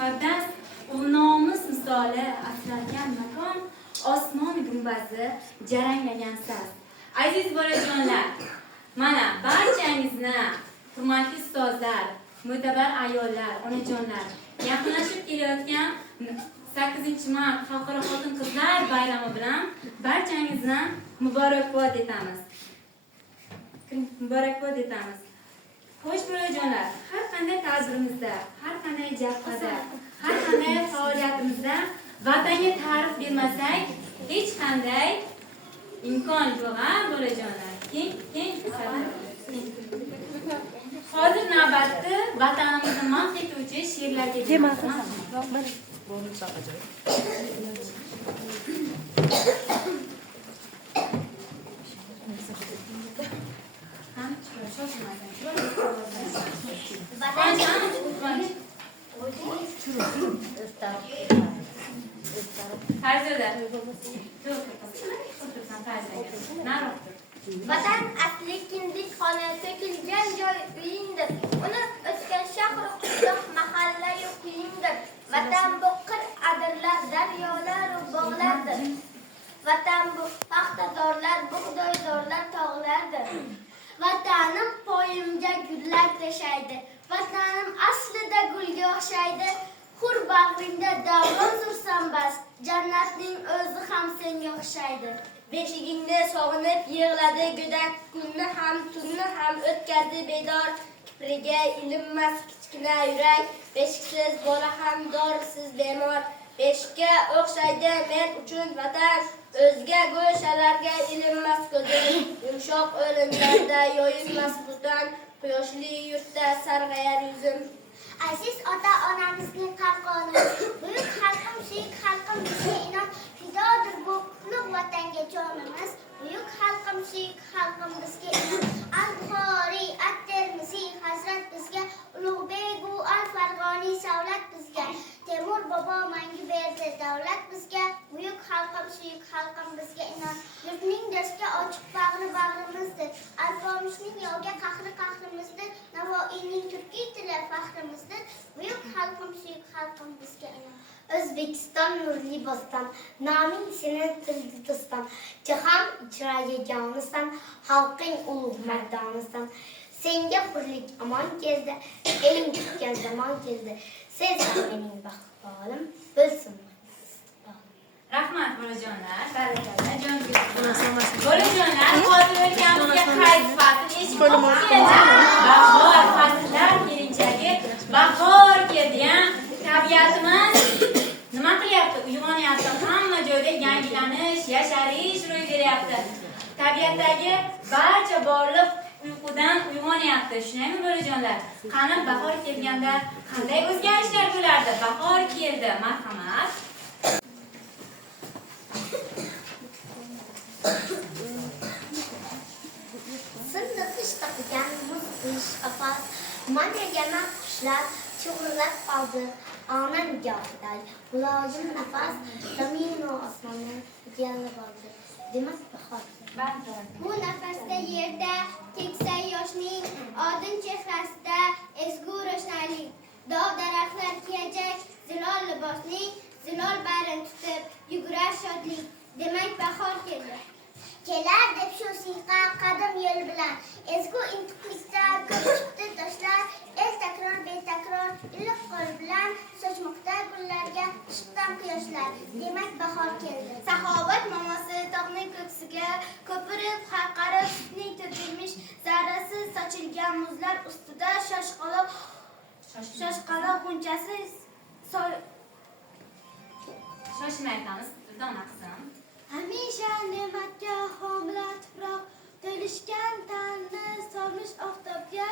muqaddas, u nomus misoli asralgan makon, osmon gumbazi jaranglagan sas. Aziz bolajonlar, mana barchangizni hurmatli ustozlar, mo'tabar ayollar, onajonlar, yaqinlashib kelayotgan 8-mart Xalqaro xotin-qizlar bayrami bilan barchangizni muborakbod etamiz. Muborakbod etamiz. Xo'sh bolajonlar, har qanday tadbirimizda, har qanday jabhada, har qanday faoliyatimizda vatanga ta'rif bermasak, hech qanday imkon yo'q-a bolajonlar. Keng hozir navbatda vatanimizni madh etuvchi she'rlarga kelamiz. Vatan asli kindik xona to'kilgan joy uyingdir. Uni o'tgan shahru qishloq mahalla-yu kuyingdir. Vatan bu qir adirlar, daryolar va bog'lardir. Vatan bu paxtadorlar, bug'doydorlar tog'lardir. Vatanim poyimga gullar tashaydi. Vatanim aslida gulga o'xshaydi. Hur bag'ringda davron sursam bas, jannatning o'zi ham senga o'xshaydi. Beshigingni sog'inib yig'ladi go'dak, kunni ham tunni ham o'tkazdi bedor. Kipriga ilinmas kichkina yurak, beshiksiz bola ham dorisiz bemor. Beshikka o'xshaydi men uchun vatan, o'zga go'shalarga ilinmas ko'zim. Yumshoq o'rinlarda yoyilmas buton, quyoshli yurtda sarg'ayar yuzim. Aziz ota-onamizning qalqoni, buyuk xalqim, suyuk xalqim, bizga inom fidodir bu qutlug' vatanga jonimiz. Buyuk xalqim, suyuk xalqim, bizga inom Al-Buxoriy, At-Termiziy hazrat bizga, Ulug'bek u Al-Farg'oniy savlat bizga, Temur bobo mangu berdi davlat bizga. Buyuk xalqim, suyuk xalqim, bizga inom yurtning do'stga ochiq bag'ri bag'rimizdir. Alpomishning yovga qahri qahrimizdir. Navoiyning turkiy tili faxrimizdir. Buyuk xalqim, suyuk xalqim, bizga inom O'zbekiston nurli boston, noming sening tildi do'ston. Jahon ichra yegonisan, xalqing ulug' mardonisan. Senga hurlik amon keldi, eling tutgan zamon keldi. Sensan mening baxtvolim, bo'lsin Rahmat bolajonlar, barakallah, jonga. Bolajonlar, hozir o'lkamizga qayt fasl eshik keldi. Bahor fasllar kelinchagi, bahor keldi-ya. Tabiatimiz nima qilyapti? Uyg'onyapti. Hamma joyda yangilanish, yasharish ro'y beryapti. Tabiatdagi barcha borliq uyqudan uyg'onyapti. Shunaymi bolajonlar? Qani bahor kelganda qanday o'zgarishlar bo'lardi? Bahor keldi, marhamat. Sindi qish taqigan muz-qish qafas, mana yana qushlar chug'urlab qoldi. Ona nigohiday muloyim nafas, zaminu osmonni egallab oldi. Demak bahor. Bu nafasda yerda keksa yoshning odin chehrasida ezgu ro'shnalik. Dov daraxtlar kiyajak zilol libosning, zilol bayron tutib yugurar shodlik. Demak bahor keldi. Kelar deb shu siyqa qadim yo'l bilan ezgu intiqlikda ko'p chiqdi toshlar, el takror betakror iliq qo'l bilan sochmoqda gullarga chiqqan quyoshlar. Demak bahor keldi. Saxovat momosi tog'ning ko'ksiga ko'pirib hayqarib sutning to'kilmish zarrasi sochilgan muzlar ustida shoshqaloq g'unchasi Shoshmay aytamiz, dona qizim. hamisha ne'matga homila tuproq, to'lishgan tanni solmish oftobga,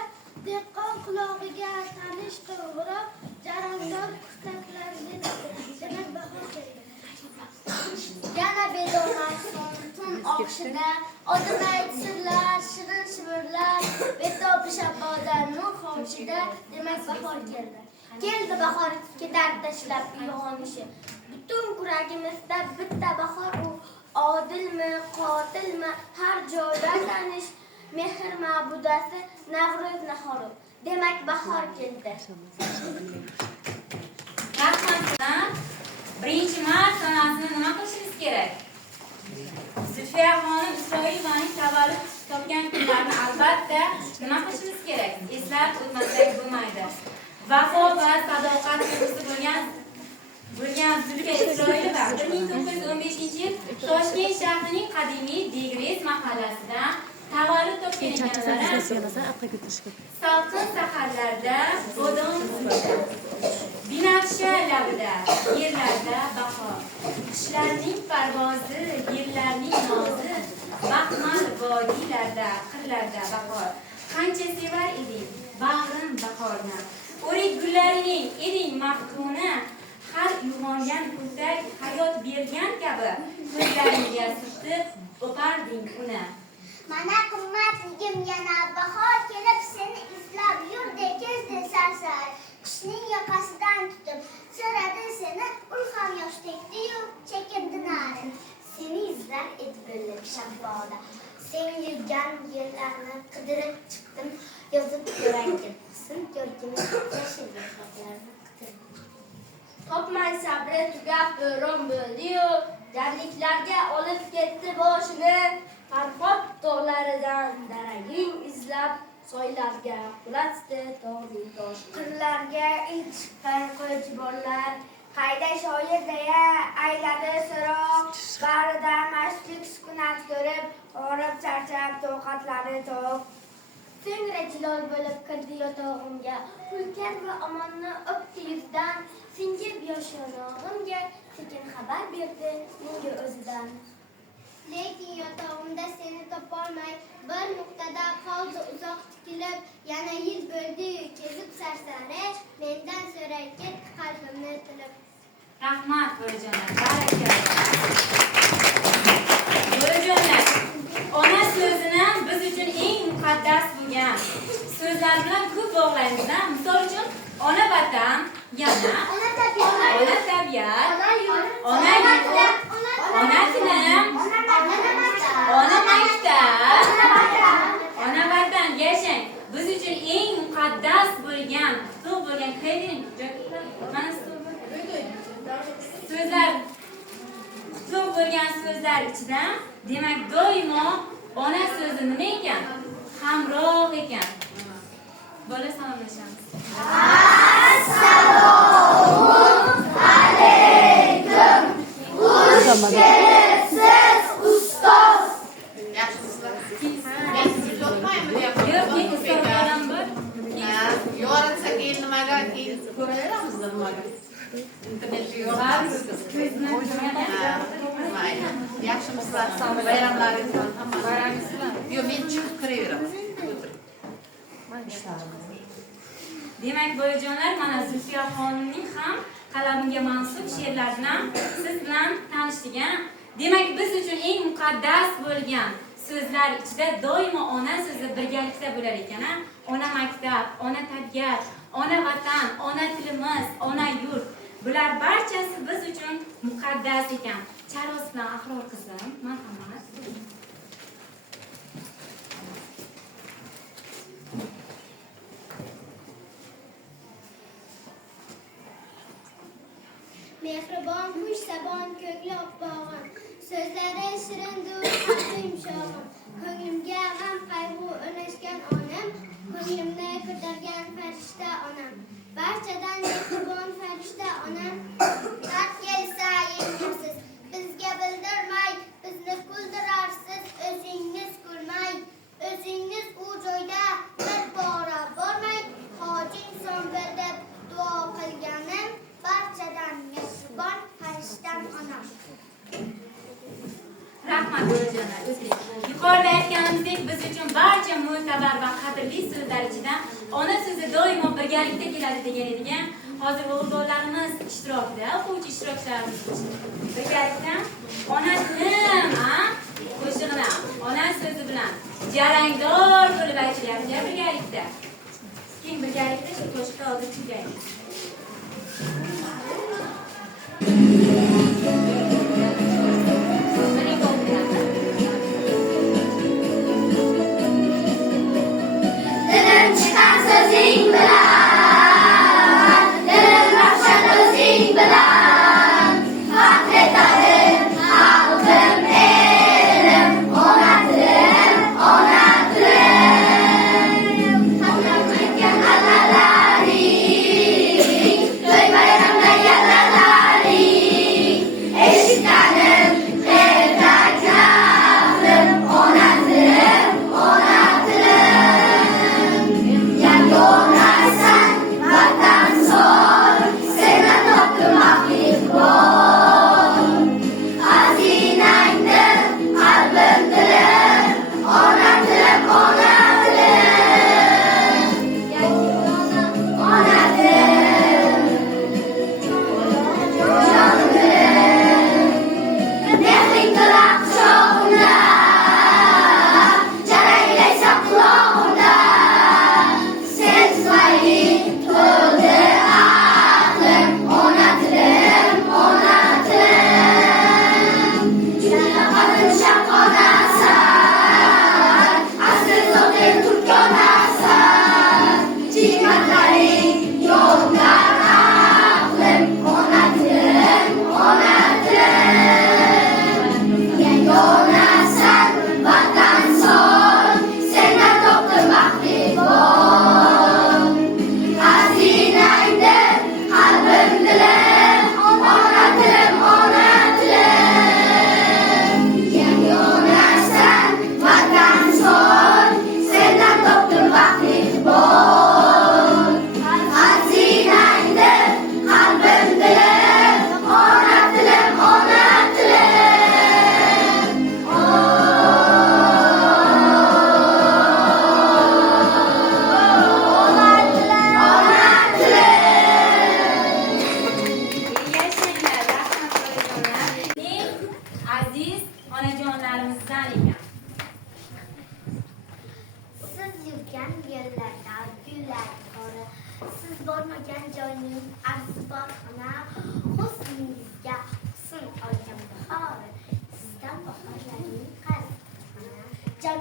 dehqon qulog'iga tanish qo'ng'iroq, jarangdor kurtaklarga demak bahor keldi. Yana bedona tun oqishida odam aytsinlar shirin shivirlar, betobi shaboda nur xovushida. Demak bahor keldi. Keldi bahor ketar tashlab uyg'onishi. Butun kuragimizda bitta bahor u, odilmi qotilmi har joyda tanish, mehr ma'budasi Navro'z nahori. Demak bahor keldi. nima qilishimiz kerak? Zulfiya xonim Isroilovaning tavallud topgan kunlarini albatta nima qilishimiz kerak? Eslab o'tmasak bo'lmaydi. Vafo va sadoqat to'g'risida bo'lgan Zulfiya Isroilova 1915-yil Toshkent shahrining qadimiy Degres mahallasida tavallud topgan ekanlar. Salqin saharlarda bodom binafsha labida, yerlarda bahor. Qushlarning parvozi, yerlarning nozi, baxmal vodiylarda, qirlarda bahor. Qancha sevar eding bag'rim bahorni. O'rik gullarining eding maftuni, har uyg'ongan kuzak hayot bergan kabi ko'zlaringga surtib o'parding uni. Mana qimmatligim yana bahor kelib seni izlab yurdi kezdi sarsar. Qishning yoqasidan tutib so'radi seni, ul ham yoshlikdi-yu chekindi nari. Seni izlar edi bo'lib shabboda. Sen yurgan yerlarni qidirib chiqdim. Yozib ko'ray ketsin, ko'rkini yashil xatlarni qidirib. Topmay sabri tugab bo'ron bo'ldi-yu, jarliklarga olib ketdi boshini. Farhod tog'laridan daraging izlab, soylarga qulatdi tog'ning tosh. Qirlarga ilk chiqqan qo'ychiborlar, qayda shoir deya ayladi so'roq. Barida mashlik sukunat ko'rib, orib charchab toqatlari to'q. So'ngra jilol bo'lib kirdi yotog'imga, Hulkar va Omonni o'pdi yuzdan, singib yosh yonog'imga, sekin xabar berdi menga o'zidan. Lekin yotog'imda seni topolmay, bir nuqtada qoldi uzoq tikilib, yana yil bo'ldi-yu kezib sarsari, mendan so'ray ketdi qalbimni tilib. Rahmat bo'rijonlar, barakalloh. Bo'rijonlar, ona so'zini biz uchun eng muqaddas bo'lgan so'zlar bilan ko'p bog'laymiz. Misol uchun ona vatan, yana ona tabiat, ona yurt, ona tilim, ona maktab, ona vatan. Yashang. Biz uchun eng muqaddas bo'lgan, qutlug' bo'lgan mana so'zlar, qutlug' bo'lgan so'zlar ichida, demak, doimo ona so'zi nima ekan? Hamroh ekan. Bola salomlashamiz. Assalomu alaykum. Siz ustoz. Yo'rinsa keyin nimaga keyin ko'raveramizda nimaga internetga yaxshimisizlar bayramlaringiz bayramingizlar yo'q men chiqib kiraveraman. Demak, bo'yijonlar, mana Zulfiya xonimning ham qalamiga mansub she'rlar bilan siz bilan tanishdik. Demak, biz uchun eng muqaddas bo'lgan so'zlar ichida doimo ona so'zi birgalikda bo'lar ekan. Ona maktab, ona tabiat, ona vatan, ona tilimiz, ona yurt. Bular barchasi biz uchun muqaddas ekan. Charos bilan Ahror qizim, marhamat. Mehribon xush sabon ko'ngli oppog'im, so'zlari shirindur qalbi yumshog'im. Ko'nglimga g'am qayg'u o'rnashgan onam, ko'nglimni ko'targan farishta onam. Barchadan mehribon farishta onam. Dard kelsa yengimsiz, bizga bildirmay, bizni kuldirarsiz, o'zingiz kulmay. O'zingiz u joyda bir bora bormay, hojing son deb duo qilganim. Barchadan mehribon farishtam onam. Rahmat bo'rijonlar. Yuqorida aytganimizdek, biz uchun barcha mo'tabar va qadrli so'zlar ichidan ona so'zi doimo birgalikda keladi degan edik. Hozir o'g'ilbolarimiz ishtirokida, o'quvchi ishtirokchilarimiz birgalikda ona tilim, qo'shig'ini ona so'zi bilan jarangdor bo'lib aytilyapti birgalikda. Keyin birgalikda shu qo'shiqni hozir tinglaymiz. Dilim chiqar so'zing bilan, dilim ravshan o'zing bilan, faxr etadi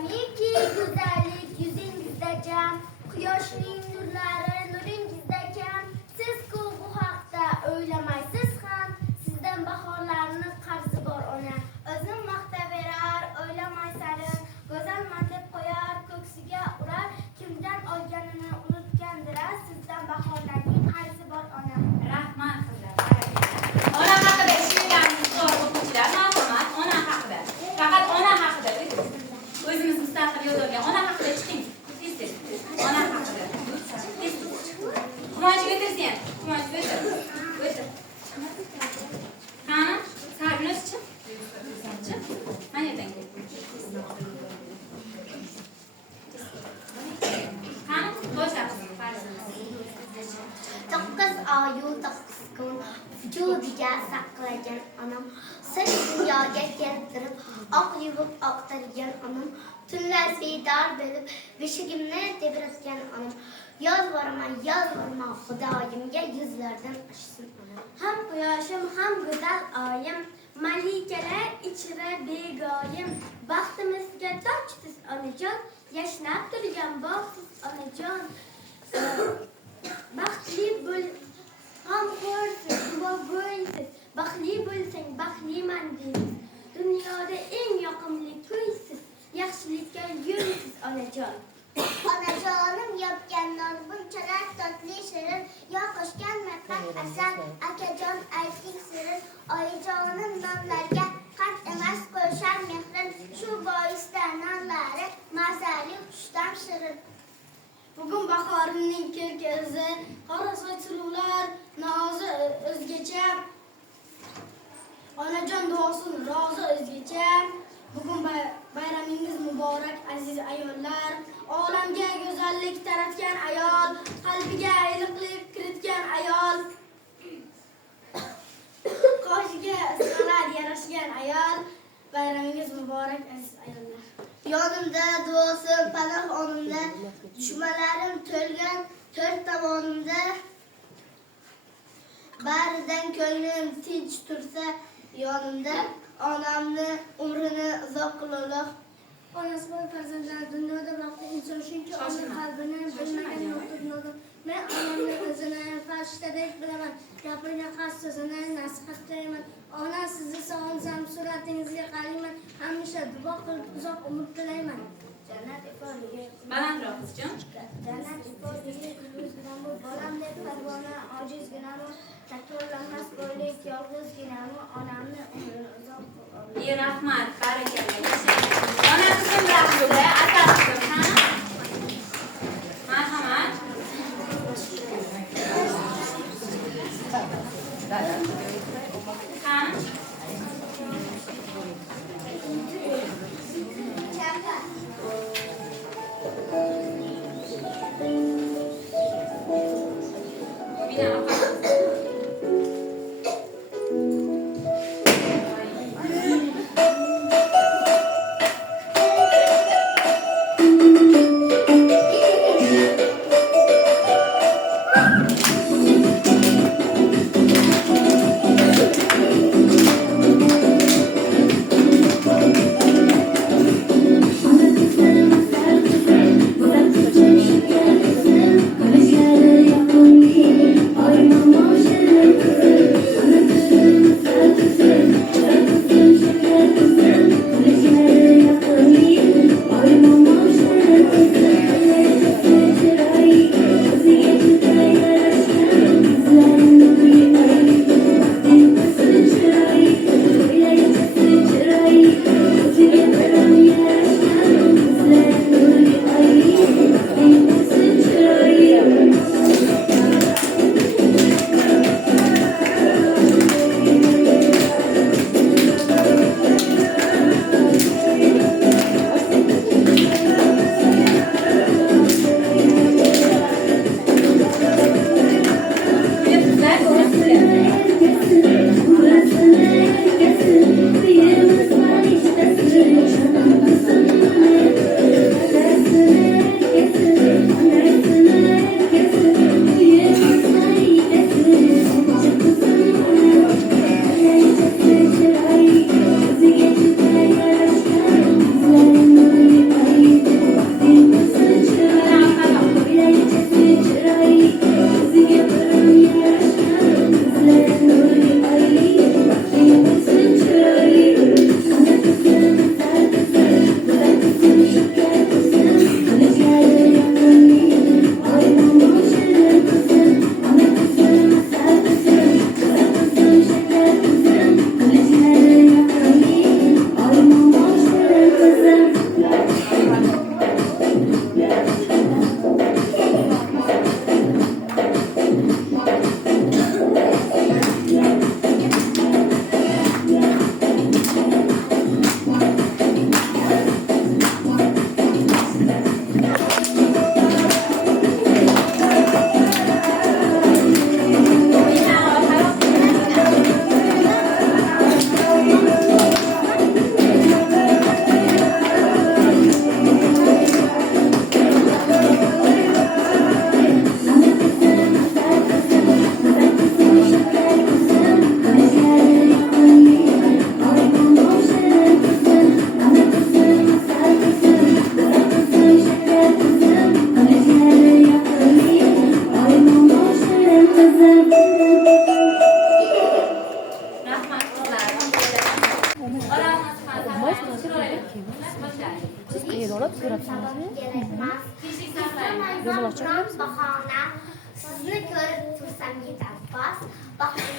Tabiiyki go'zallik yuzingizda jam, quyoshning nurlari nuringizda kam. Siz-ku bu haqda o'ylamaysiz ham, sizdan bahorlarni qarzi bor ona. O'zim maqtaverar, o'ylamaysarin, go'zalman deb qo'yar, ko'ksiga urar. Kimdan olganini unutgandir, sizdan bahorlarning qarzi bor ona. Rahmat qizlar. Ona haqida she'rlarimiz bor o'quvchilar, marhamat, ona haqida. Faqat ona haqida. O'zimiz mustaqil yo'l olgan ona haqida chiqing. Tez. Ona haqida. Tez. Quvonch o'tirsin. Quvonch o'tir. Qani? Sarvinoz chiq. Chiq. Mana yerdan kel. Qani? Boshla qizim. To'qqiz oyu to'qqiz kun vujudiga saqlagan onam, sir dunyoga keltirib oq yuvib oqtirgan onam, tunlar bedor bo'lib beshigimni tebratgan onam. Yolvoraman Xudoyimga yuzlardan oshsin onam. Ham quyoshim, ham go'zal oyim, malikalar ichra begoyim. Baxtimizga tojsiz onajon, yashnab turgan bog'siz onajon. Baxtli bo'l, g'amxo'rsiz, duo bo'lsiz. Baxtli bo'lsang, baxtliman deysiz. Dunyoda eng yoqimli to'ysiz, yaxshilikka yursiz onajon. Onajonim yopgan non bunchalar totli shirin, yo qo'shgan mehnat asal, akajon ayting sirin. Oyijonim nonlarga qand emas qo'shar mehrin, shu boisdan nonlari mazali xushdan shirin. Bugun bahorimning kelkasi, qora sochlular nozi o'zgacha. Onajon duosin rozi o'zgacha. Bugun bayramingiz muborak aziz ayollar. Olamga go'zallik taratgan ayol, qalbiga iliqlik kiritgan ayol. Qoshiga isqalar yarashgan ayol. Bayramingiz muborak aziz ayollar. Yonimda duosim panoh onimda, dushmanlarim to'lgan to'rt tomonimda. Baridan ko'nglim tinch tursa yonimda, onamni umrini uzoq qilurlar. Onasi boy farzandlar dunyoda vaqti inson shuncha ona qalbini bilmagan yo'qdir. Men onamni o'zini farishtadek bilaman. Gapirgan har so'zini nasihatlayman. Ona sizni sog'insam suratingizga qarayman. Hamisha duo qilib uzoq umr tilayman. Jannat ifodasiga Balandroq qizjon. Jannat ifodasiga yuzginamu bolamdek parvona ojizginamu takrorlanmas bo'ylik yolg'izginamu onamni umrini uzoq qilib. Rahmat, barakalloh. Ona qizim rahmida, asal qizim, ha? Marhamat. Ha? Bina apa?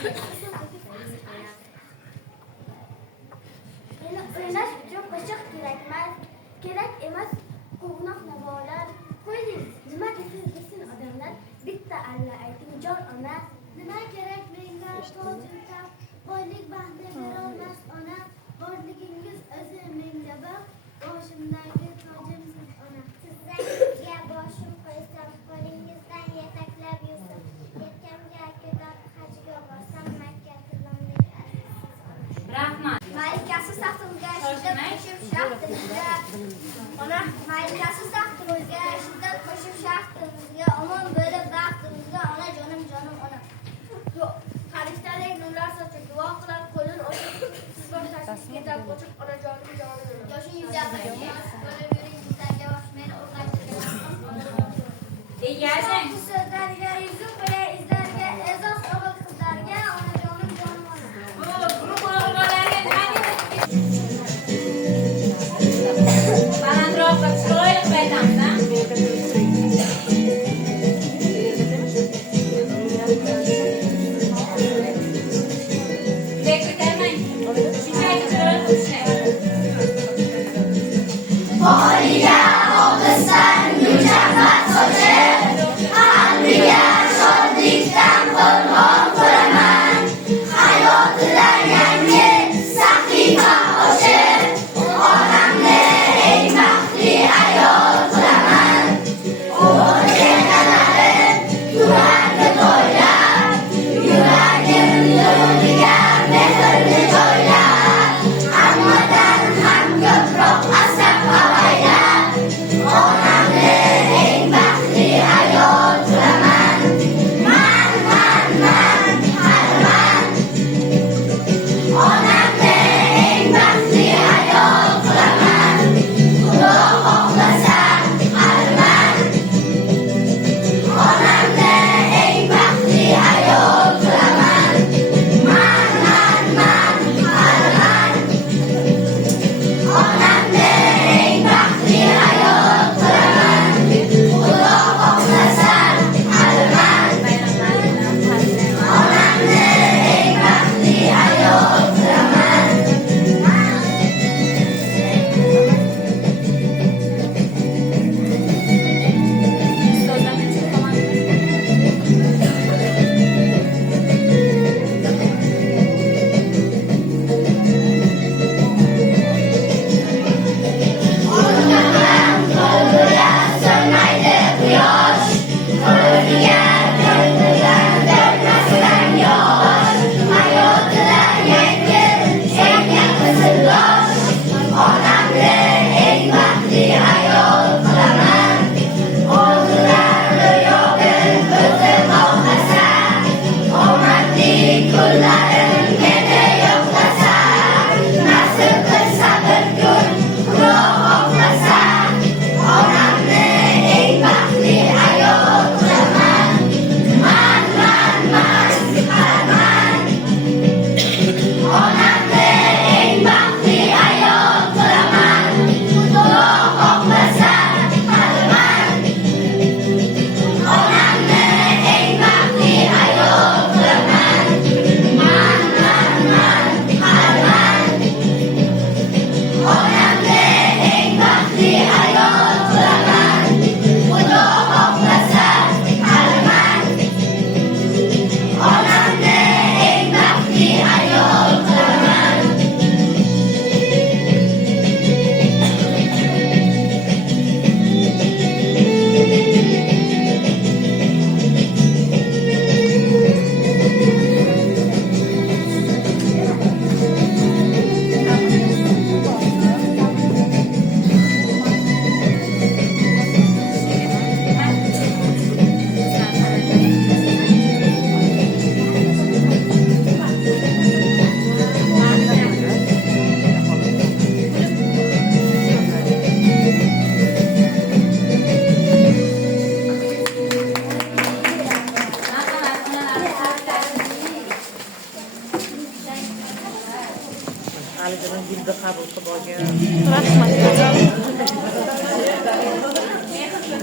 Meni o'ynash uchun qo'shiq kerak emas quvnoq navolar. Qo'ying, nima desin odamlar, bitta alla ayting jon ona. Nima kerak menga tojim taxt, boylik baxtni berolmas ona. Borligingiz o'zi menga baxt, boshimdagi tojimsiz ona. Sizlarga boshim qo'ysam, qo'lingizdan yetaklab yursam, yetkamga kadar hajga borsam, Makka tilondek azizsiz ona. Rahmat. Malikasi saxtimga shiddat qo'shib shaftimizga. Ona malikasi saxtimizga shiddat qo'shib shaftimizga. Omon bo'lib baxtimizga ona jonim ona. Farishtadek nurlar sochib duo qilib qo'lin ochib siz boshlashsiz kitob ochib ona jonim yoshing yuzasiga bo'lib yuring bizlarga bosh meni o'rgatgan Egazing. bu so'zlarga yuzu qo'yay izlarga e'zoz o'g'il qizlarga ona jonim ona. Bu guruh o'g'illarga nima deysiz? Balandroq qilib chiroyli qilib aytamiz, ha?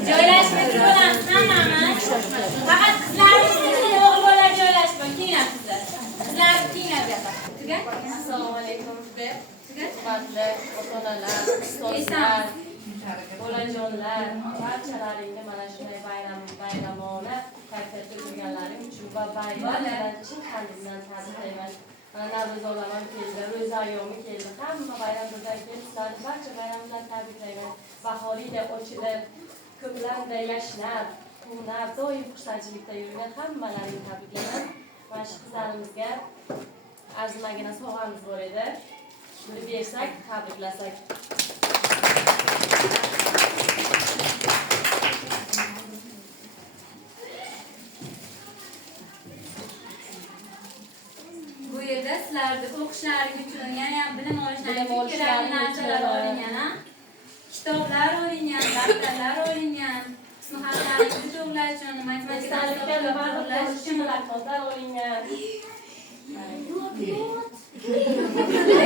Joylashmoqchi bo'lamiz hammamiz. Faqat qizlarimiz, o'g'il bolalar joylashib, kelinglar qizlar. Tugat? Assalomu alaykum. Tugat? Hurmatli ota-onalar, ustozlar, bolajonlar, barchalaringni mana shunday bayramona kayfiyatda turganlaring uchun va bayramdan chin qalbimdan tabriklayman. Mana Navro'z olamam keldi, ro'za ayyomi keldi. Hamma bayramdan kelib, sizlarni barcha bayramdan tabriklayman. Bahoriyda ochilib, ko'klamda yashnab, quvnab, doim xursandchilikda yurgan hammalaringni tabriklayman. Mana shu qizlarimizga arzimagina sovg'amiz bor edi. Shuni bersak, tabriklasak. Bu yerda sizlarni o'qishlaring uchun, yana ham bilim olishlaring Bilim uchun kerakli olishlaring narsalar uchun. olingan, ha? Kitoblar olingan, daftarlar olingan, qismi harflaringizni to'g'rilash uchun, matematika Kasallikka nima to'g'rilash qilish uchun. bloknotlar olingan.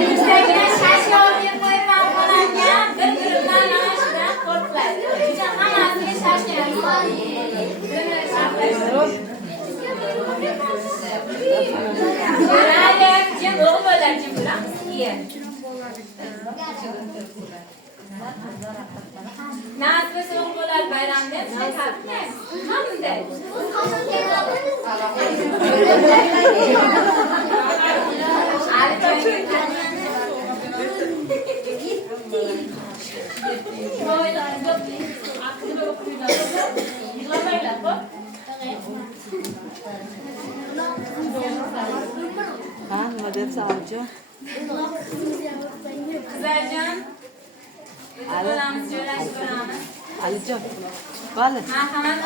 Bizdagilar shashlovga qo'yman qo'langa, bir-biridan mana shudan qo'rqiladi. Juda hammasiga shashlaymiz. Yuraylik, jim o'g'illar jim turamiz. Nasibasi o'g'illar bayramda shunday tabriklaymiz. Hamday. nima deb savoljon? Qizlarjon, biz bo'lamiz, joylashib bo'lamiz. Alijon. Vali. Marhamat.